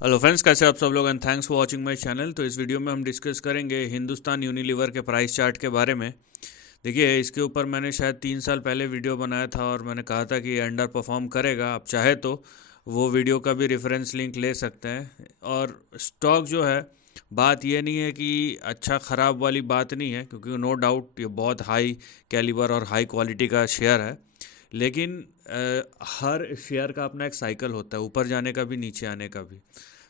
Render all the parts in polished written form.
Hello friends, कैसे आप सब लोग and thanks for watching my channel. तो इस वीडियो में हम डिस्कस करेंगे हिंदुस्तान यूनिलीवर के प्राइस चार्ट के बारे में। देखिए, इसके ऊपर मैंने शायद 3 साल पहले वीडियो बनाया था और मैंने कहा था कि ये अंडर परफॉर्म करेगा। आप चाहे तो वो वीडियो का भी रेफरेंस लिंक ले सकते हैं। और स्टॉक जो है, बात ये नहीं है कि अच्छा ख़राब वाली बात नहीं है, क्योंकि नो डाउट ये बहुत हाई कैलिबर और हाई क्वालिटी का शेयर है। लेकिन हर शेयर का अपना एक साइकिल होता है, ऊपर जाने का भी नीचे आने का भी।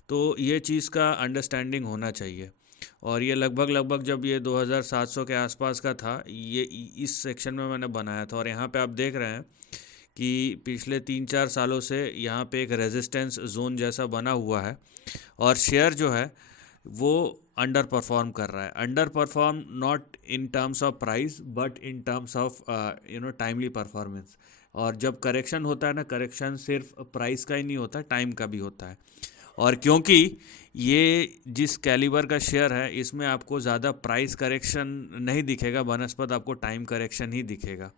तो ये चीज़ का अंडरस्टैंडिंग होना चाहिए। और ये लगभग लगभग जब ये 2700 के आसपास का था, ये इस सेक्शन में मैंने बनाया था। और यहाँ पे आप देख रहे हैं कि पिछले 3-4 सालों से यहाँ पे एक रेजिस्टेंस जोन जैसा बना हुआ है। और शेयर जो है वो अंडर परफॉर्म कर रहा है। Under perform not in terms of price but in terms of timely performance. और जब करेक्शन होता है ना, करेक्शन सिर्फ प्राइस का ही नहीं होता, टाइम का भी होता है। और क्योंकि ये जिस कैलिबर का शेयर है, इसमें आपको ज़्यादा प्राइस करेक्शन नहीं दिखेगा बनस्पत, आपको टाइम करेक्शन ही दिखेगा।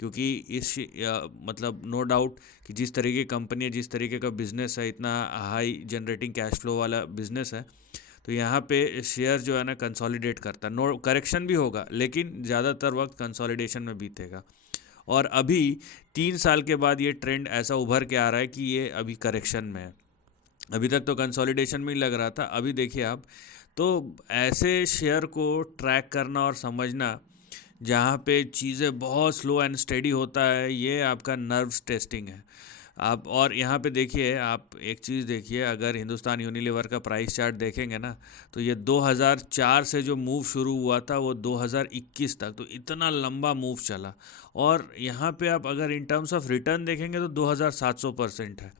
क्योंकि मतलब नो डाउट कि जिस तरीके की कंपनी है, जिस तरीके का बिजनेस है, इतना हाई जनरेटिंग कैश फ्लो वाला बिजनेस है, तो यहाँ पे शेयर जो है ना कंसोलिडेट करता है। नो करेक्शन भी होगा, लेकिन ज़्यादातर वक्त कंसोलिडेशन में बीतेगा। और अभी 3 साल के बाद ये ट्रेंड ऐसा उभर के आ रहा है कि ये अभी करेक्शन में है। अभी तक तो कंसोलिडेशन में ही लग रहा था। अभी देखिए आप, तो ऐसे शेयर को ट्रैक करना और समझना जहाँ पे चीज़ें बहुत स्लो एंड स्टेडी होता है, ये आपका नर्व्स टेस्टिंग है। आप और यहाँ पे देखिए, आप एक चीज़ देखिए, अगर हिंदुस्तान यूनिलीवर का प्राइस चार्ट देखेंगे ना, तो ये 2004 से जो मूव शुरू हुआ था वो 2021 तक, तो इतना लंबा मूव चला। और यहाँ पे आप अगर इन टर्म्स ऑफ रिटर्न देखेंगे तो 2700% है,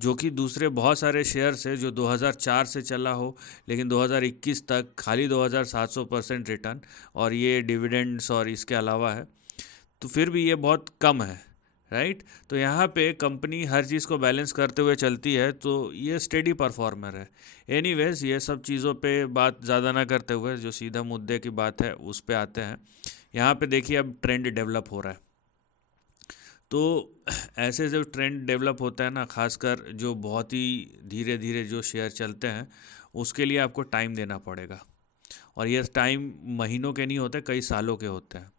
जो कि दूसरे बहुत सारे शेयर्स है जो 2004 से चला हो, लेकिन 2021 तक खाली 2700% रिटर्न। और ये डिविडेंड्स और इसके अलावा है, तो फिर भी ये बहुत कम है, राइट। तो यहाँ पे कंपनी हर चीज़ को बैलेंस करते हुए चलती है, तो ये स्टेडी परफॉर्मर है। एनीवेज, ये सब चीज़ों पे बात ज़्यादा ना करते हुए जो सीधा मुद्दे की बात है उस पे आते हैं। यहाँ पे देखिए, अब ट्रेंड डेवलप हो रहा है। तो ऐसे जब ट्रेंड डेवलप होता है ना, खासकर जो बहुत ही धीरे धीरे जो शेयर चलते हैं, उसके लिए आपको टाइम देना पड़ेगा। और ये टाइम महीनों के नहीं होते, कई सालों के होते हैं।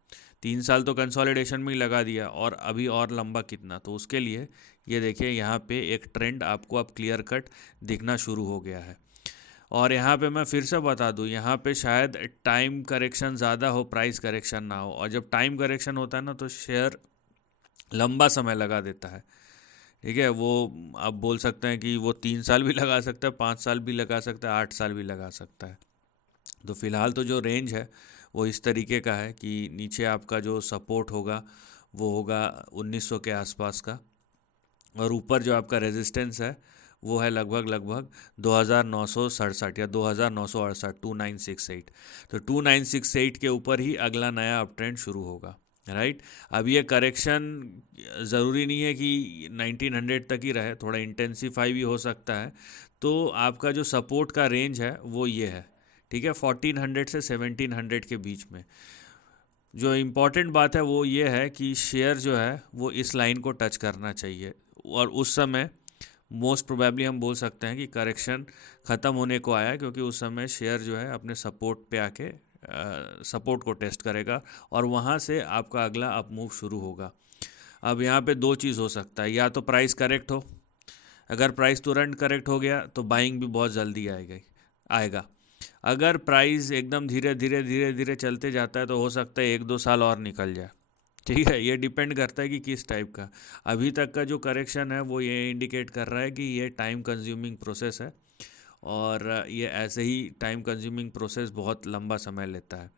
3 साल तो कंसोलिडेशन में ही लगा दिया, और अभी और लंबा कितना, तो उसके लिए ये देखिए, यहाँ पे एक ट्रेंड आपको अब क्लियर कट दिखना शुरू हो गया है। और यहाँ पे मैं फिर से बता दूँ, यहाँ पे शायद टाइम करेक्शन ज़्यादा हो, प्राइस करेक्शन ना हो। और जब टाइम करेक्शन होता है ना, तो शेयर लंबा समय लगा देता है। ठीक है, वो आप बोल सकते हैं कि वो 3 साल भी लगा सकता है, 5 साल भी लगा सकता है, 8 साल भी लगा सकता है। तो फिलहाल तो जो रेंज है वो इस तरीके का है कि नीचे आपका जो सपोर्ट होगा वो होगा 1900 के आसपास का। और ऊपर जो आपका रेजिस्टेंस है वो है लगभग लगभग 2967 या 2968, 2968। तो 2968 के ऊपर ही अगला नया अप ट्रेंड शुरू होगा, राइट। अब ये करेक्शन ज़रूरी नहीं है कि 1900 तक ही रहे, थोड़ा इंटेंसिफाई भी हो सकता है। तो आपका जो सपोर्ट का रेंज है वो ये है, ठीक है, 1400 से 1700 के बीच में। जो इम्पॉर्टेंट बात है वो ये है कि शेयर जो है वो इस लाइन को टच करना चाहिए। और उस समय मोस्ट प्रोबेबली हम बोल सकते हैं कि करेक्शन ख़त्म होने को आया है, क्योंकि उस समय शेयर जो है अपने सपोर्ट पे आके सपोर्ट को टेस्ट करेगा, और वहाँ से आपका अगला अप मूव शुरू होगा। अब यहाँ पे दो चीज़ हो सकता है, या तो प्राइस करेक्ट हो। अगर प्राइस तुरंत करेक्ट हो गया तो बाइंग भी बहुत जल्दी आएगा। अगर प्राइस एकदम धीरे धीरे धीरे धीरे चलते जाता है तो हो सकता है 1-2 साल और निकल जाए। ठीक है, ये डिपेंड करता है कि किस टाइप का। अभी तक का जो करेक्शन है वो ये इंडिकेट कर रहा है कि ये टाइम कंज्यूमिंग प्रोसेस है। और ये ऐसे ही टाइम कंज्यूमिंग प्रोसेस बहुत लंबा समय लेता है।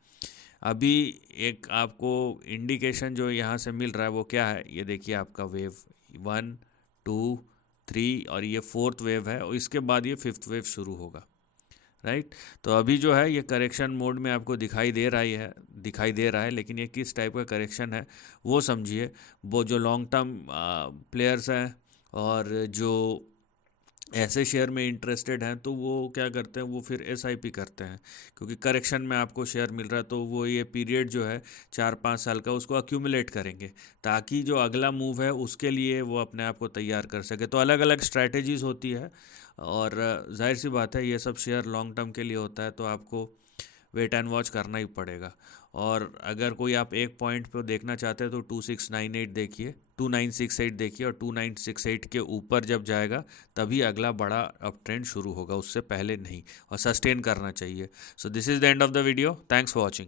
अभी एक आपको इंडिकेशन जो यहाँ से मिल रहा है वो क्या है, ये देखिए, आपका वेव 1, 2, 3, और ये फोर्थ वेव है, और इसके बाद ये फिफ्थ वेव शुरू होगा, राइट। तो अभी जो है ये करेक्शन मोड में आपको दिखाई दे रहा है, लेकिन ये किस टाइप का करेक्शन है वो समझिए। वो जो लॉन्ग टर्म प्लेयर्स हैं और जो ऐसे शेयर में इंटरेस्टेड हैं, तो वो क्या करते हैं, वो फिर एसआईपी करते हैं। क्योंकि करेक्शन में आपको शेयर मिल रहा है, तो वो ये पीरियड जो है 4-5 साल का, उसको अक्यूमुलेट करेंगे, ताकि जो अगला मूव है उसके लिए वो अपने आप को तैयार कर सके। तो अलग अलग स्ट्रैटेजीज होती है। और जाहिर सी बात है ये सब शेयर लॉन्ग टर्म के लिए होता है, तो आपको वेट एंड वॉच करना ही पड़ेगा। और अगर कोई आप एक पॉइंट पे देखना चाहते हैं तो 2698 देखिए, 2968 देखिए, और 2968 के ऊपर जब जाएगा तभी अगला बड़ा अप ट्रेंड शुरू होगा, उससे पहले नहीं, और सस्टेन करना चाहिए। So this is the end of the video, thanks for watching.